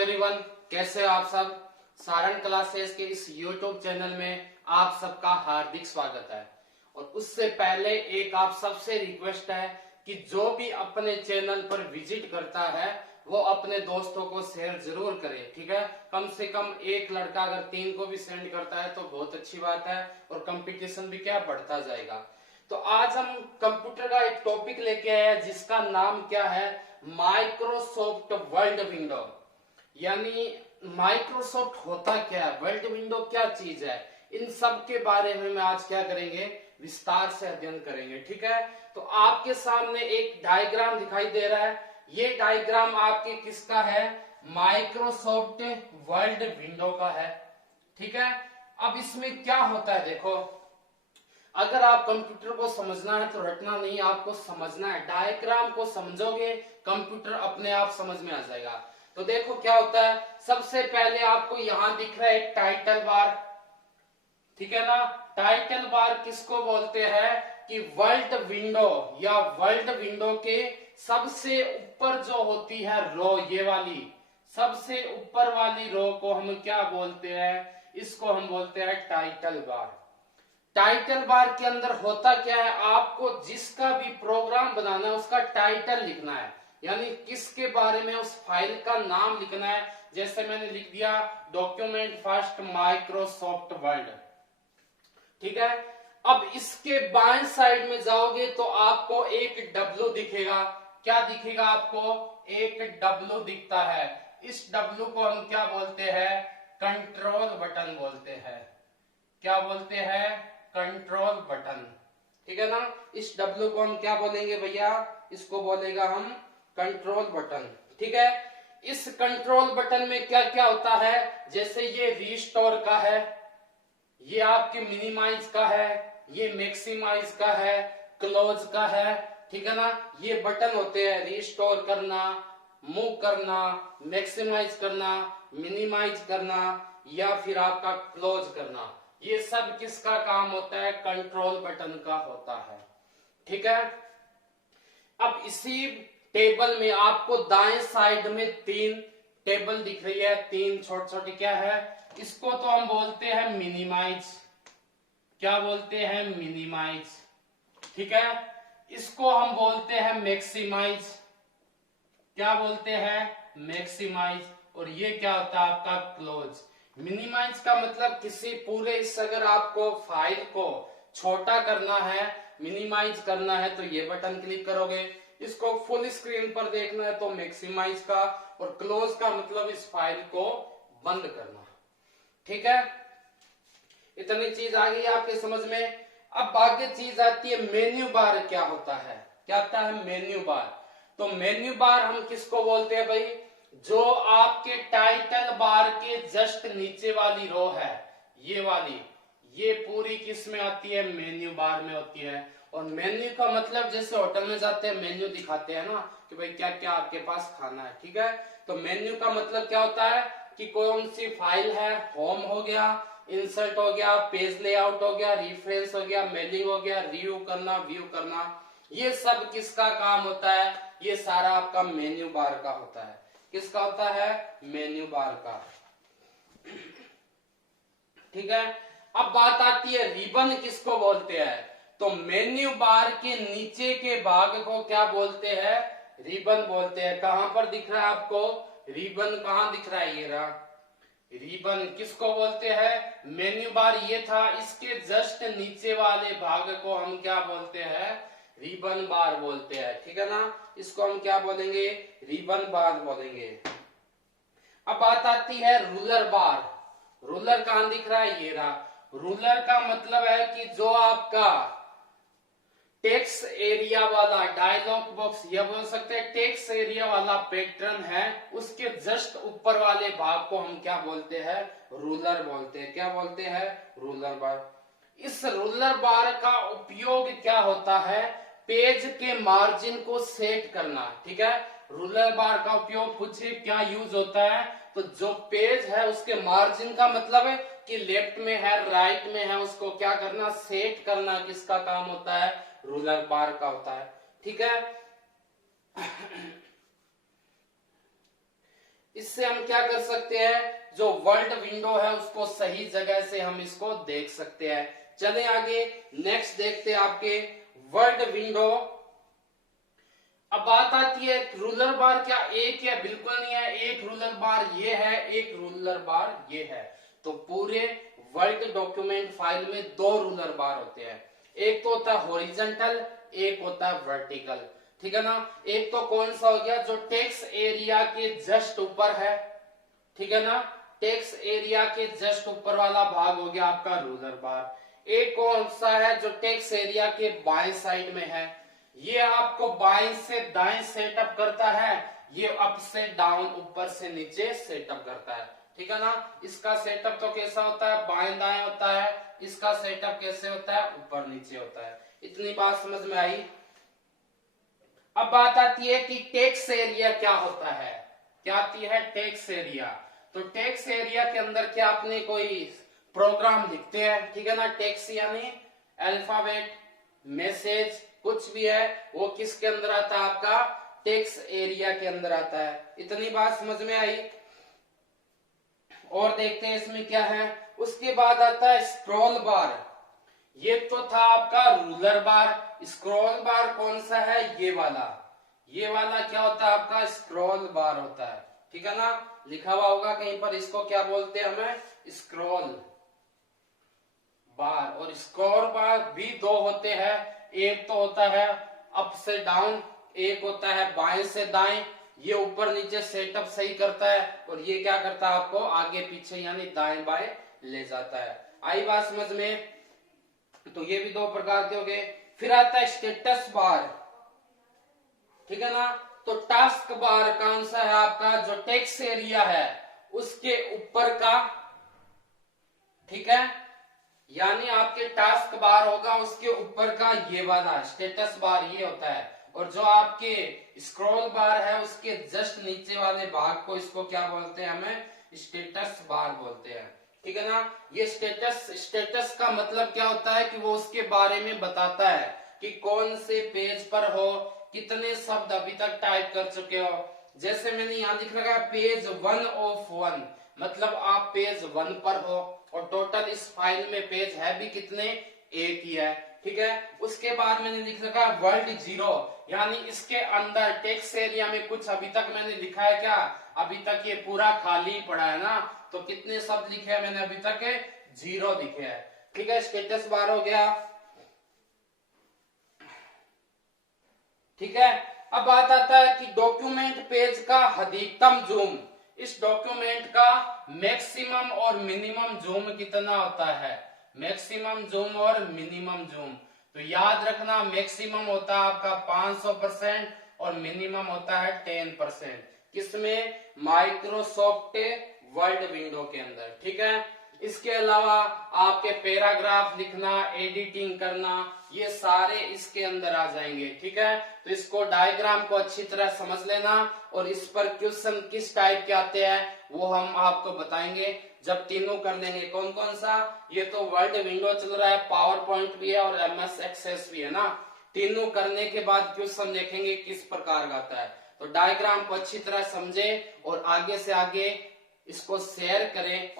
Everyone, कैसे हो आप सब। सारण क्लासेस के इस यूट्यूब चैनल में आप सबका हार्दिक स्वागत है। और उससे पहले एक आप सबसे रिक्वेस्ट है कि जो भी अपने चैनल पर विजिट करता है वो अपने दोस्तों को शेयर जरूर करे, ठीक है। कम से कम एक लड़का अगर 3 को भी सेंड करता है तो बहुत अच्छी बात है और कंपटीशन भी क्या बढ़ता जाएगा। तो आज हम कंप्यूटर का एक टॉपिक लेके आए हैं जिसका नाम क्या है, माइक्रोसॉफ्ट वर्ल्ड विंडो। यानी माइक्रोसॉफ्ट होता क्या है, वर्ल्ड विंडो क्या चीज है, इन सब के बारे में मैं आज क्या करेंगे, विस्तार से अध्ययन करेंगे, ठीक है। तो आपके सामने एक डायग्राम दिखाई दे रहा है, ये डायग्राम आपके किसका है, माइक्रोसॉफ्ट वर्ल्ड विंडो का है, ठीक है। अब इसमें क्या होता है, देखो अगर आप कंप्यूटर को समझना है तो रटना नहीं, आपको समझना है। डायग्राम को समझोगे कंप्यूटर अपने आप समझ में आ जाएगा। तो देखो क्या होता है, सबसे पहले आपको यहां दिख रहा है एक टाइटल बार, ठीक है ना। टाइटल बार किसको बोलते हैं कि वर्ल्ड विंडो या वर्ल्ड विंडो के सबसे ऊपर जो होती है रो, ये वाली सबसे ऊपर वाली रो को हम क्या बोलते हैं, इसको हम बोलते हैं टाइटल बार। टाइटल बार के अंदर होता क्या है, आपको जिसका भी प्रोग्राम बनाना है उसका टाइटल लिखना है, यानी किसके बारे में उस फाइल का नाम लिखना है। जैसे मैंने लिख दिया डॉक्यूमेंट फर्स्ट माइक्रोसॉफ्ट वर्ल्ड, ठीक है। अब इसके बाएं साइड में जाओगे तो आपको एक डब्ल्यू दिखेगा। क्या दिखेगा आपको, एक डब्ल्यू दिखता है। इस डब्ल्यू को हम क्या बोलते हैं, कंट्रोल बटन बोलते हैं। क्या बोलते हैं, कंट्रोल बटन, ठीक है ना। इस डब्ल्यू को हम क्या बोलेंगे भैया, इसको बोलेगा हम कंट्रोल बटन, ठीक है। इस कंट्रोल बटन में क्या क्या होता है, जैसे ये रीस्टोर का है, ये आपके मिनिमाइज का है, ये मैक्सिमाइज का है, क्लोज का है, ठीक है ना। ये बटन होते हैं रीस्टोर करना, मूव करना, मैक्सिमाइज करना, मिनिमाइज करना या फिर आपका क्लोज करना। ये सब किसका काम होता है, कंट्रोल बटन का होता है, ठीक है। अब इसी टेबल में आपको दाएं साइड में 3 टेबल दिख रही है, 3 छोटे छोटे, क्या है, इसको तो हम बोलते हैं मिनिमाइज। क्या बोलते हैं, मिनिमाइज, ठीक है। इसको हम बोलते हैं मैक्सिमाइज। क्या बोलते हैं, मैक्सिमाइज। और ये क्या होता है आपका क्लोज। मिनिमाइज का मतलब किसी पूरे इस, अगर आपको फाइल को छोटा करना है, मिनिमाइज करना है तो ये बटन क्लिक करोगे। इसको फुल स्क्रीन पर देखना है तो मैक्सिमाइज का, और क्लोज का मतलब इस फाइल को बंद करना, ठीक है। इतनी चीज आ गई आपके समझ में। अब आगे चीज आती है मेन्यू बार। क्या होता है, क्या होता है मेन्यू बार। तो मेन्यू बार हम किसको बोलते हैं भाई, जो आपके टाइटल बार के जस्ट नीचे वाली रो है, ये वाली, ये पूरी किस में आती है, मेन्यू बार में होती है। और मेन्यू का मतलब जैसे होटल में जाते हैं मेन्यू दिखाते हैं ना कि भाई क्या क्या आपके पास खाना है, ठीक है। तो मेन्यू का मतलब क्या होता है कि कौन सी फाइल है, होम हो गया, इंसर्ट हो गया, पेज लेआउट हो गया, रेफरेंस हो गया, मेलिंग हो गया, रिव्यू करना, व्यू करना, ये सब किसका काम होता है, ये सारा आपका मेन्यू बार का होता है। किसका होता है, मेन्यू बार का, ठीक है। अब बात आती है रिबन किसको बोलते हैं। तो मेन्यू बार के नीचे के भाग को क्या बोलते हैं, रिबन बोलते हैं। कहां पर दिख रहा है आपको, रिबन कहां दिख रहा है, ये रहा रिबन। किसको बोलते हैं, मेन्यू बार ये था, इसके जस्ट नीचे वाले भाग को हम क्या बोलते हैं, रिबन बार बोलते हैं, ठीक है ना। इसको हम क्या बोलेंगे, रिबन बार बोलेंगे। अब बात आती है रूलर बार। रूलर कहां दिख रहा है, ये रहा। रूलर का मतलब है कि जो आपका टेक्स्ट एरिया वाला डायलॉग बॉक्स, या बोल सकते हैं टेक्स्ट एरिया वाला पैटर्न है, उसके जस्ट ऊपर वाले भाग को हम क्या बोलते हैं, रूलर बोलते हैं। क्या बोलते हैं, रूलर बार। इस रूलर बार का उपयोग क्या होता है, पेज के मार्जिन को सेट करना, ठीक है। रूलर बार का उपयोग पूछे क्या यूज होता है, तो जो पेज है उसके मार्जिन का मतलब है कि लेफ्ट में है, राइट में है, उसको क्या करना, सेट करना, किसका काम होता है, रूलर बार का होता है, ठीक है। इससे हम क्या कर सकते हैं, जो वर्ल्ड विंडो है उसको सही जगह से हम इसको देख सकते हैं। चले आगे, नेक्स्ट देखते हैं आपके वर्ल्ड विंडो। अब बात आती है रूलर बार क्या एक है, बिल्कुल नहीं है। एक रूलर बार ये है, एक रूलर बार ये है। तो पूरे वर्ल्ड डॉक्यूमेंट फाइल में दो रूलर बार होते हैं, एक तो होता है हॉरिजॉन्टल, एक होता है वर्टिकल, ठीक है ना। एक तो कौन सा हो गया, जो टेक्स्ट एरिया के जस्ट ऊपर है, ठीक है ना, टेक्स्ट एरिया के जस्ट ऊपर वाला भाग हो गया आपका रूलर बार। एक कौन सा है, जो टेक्स्ट एरिया के बाएं साइड में है, ये आपको बाएं से दाएं सेटअप करता है, ये अप से डाउन ऊपर से नीचे सेटअप करता है, ठीक है ना। इसका सेटअप तो कैसा होता है, बाएं दाएं होता है, इसका सेटअप कैसे होता है, ऊपर नीचे होता है। इतनी बात समझ में आई। अब बात आती है कि टेक्स्ट एरिया क्या होता है, क्या आती है टेक्स्ट एरिया। तो टेक्स्ट एरिया के अंदर क्या अपने कोई प्रोग्राम लिखते हैं, ठीक है ना। टेक्स्ट यानी अल्फाबेट, मैसेज, कुछ भी है वो किसके अंदर आता है, आपका टेक्स्ट एरिया के अंदर आता है। इतनी बात समझ में आई। और देखते हैं इसमें क्या है। उसके बाद आता है स्क्रॉल बार। ये तो था आपका रूलर बार। स्क्रॉल बार कौन सा है, ये वाला। ये वाला क्या होता है आपका स्क्रॉल बार होता है, ठीक है ना। लिखा हुआ होगा कहीं पर, इसको क्या बोलते हैं हमें, स्क्रॉल बार। और स्क्रॉल बार भी दो होते हैं, एक तो होता है अप से डाउन, एक होता है बाएं से दाएं। ये ऊपर नीचे सेटअप सही करता है, और ये क्या करता है, आपको आगे पीछे यानी दाएं बाएं ले जाता है। आई बात समझ में। तो ये भी दो प्रकार के हो गए। फिर आता है स्टेटस बार, ठीक है ना। तो टास्क बार कौन सा है आपका, जो टेक्स्ट एरिया है उसके ऊपर का, ठीक है, यानी आपके टास्क बार होगा उसके ऊपर का ये वाला स्टेटस बार ये होता है। और जो आपके स्क्रॉल बार है उसके जस्ट नीचे वाले भाग को, इसको क्या बोलते हैं, हमें स्टेटस बार बोलते हैं, ठीक है ना। ये स्टेटस का मतलब क्या होता है कि वो उसके बारे में बताता है कि कौन से पेज पर हो, कितने शब्द अभी तक टाइप कर चुके हो। जैसे मैंने यहाँ लिख रखा है पेज 1 ऑफ 1, मतलब आप पेज 1 पर हो, और टोटल इस फाइल में पेज है भी कितने, एक ही है, ठीक है। उसके बाद मैंने लिख रखा है वर्ल्ड 0, यानी इसके अंदर टेक्स्ट एरिया में कुछ अभी तक मैंने लिखा है क्या, अभी तक ये पूरा खाली पड़ा है ना। तो कितने शब्द लिखे हैं मैंने अभी तक, 0 लिखे हैं, ठीक है। स्टेटस बार हो गया, ठीक है। अब बात आता है कि डॉक्यूमेंट पेज का अधिकतम जूम। इस डॉक्यूमेंट का मैक्सिमम और मिनिमम जूम कितना होता है, मैक्सिमम जूम और मिनिमम जूम। तो याद रखना, मैक्सिमम होता है आपका 500% और मिनिमम होता है 10%। किसमें, माइक्रोसॉफ्ट वर्ड विंडो के अंदर, ठीक है। इसके अलावा आपके पैराग्राफ लिखना, एडिटिंग करना, ये सारे इसके अंदर आ जाएंगे, ठीक है। तो इसको डायग्राम को अच्छी तरह समझ लेना, और इस पर क्वेश्चन किस टाइप के आते हैं वो हम आपको बताएंगे जब तीनों कर लेंगे। कौन कौन सा, ये तो वर्ल्ड विंडो चल रहा है, पावर पॉइंट भी है और MS एक्सेस भी है ना। तीनों करने के बाद क्वेश्चन देखेंगे किस प्रकार का आता है। तो डायग्राम को अच्छी तरह समझे और आगे से आगे इसको शेयर करें।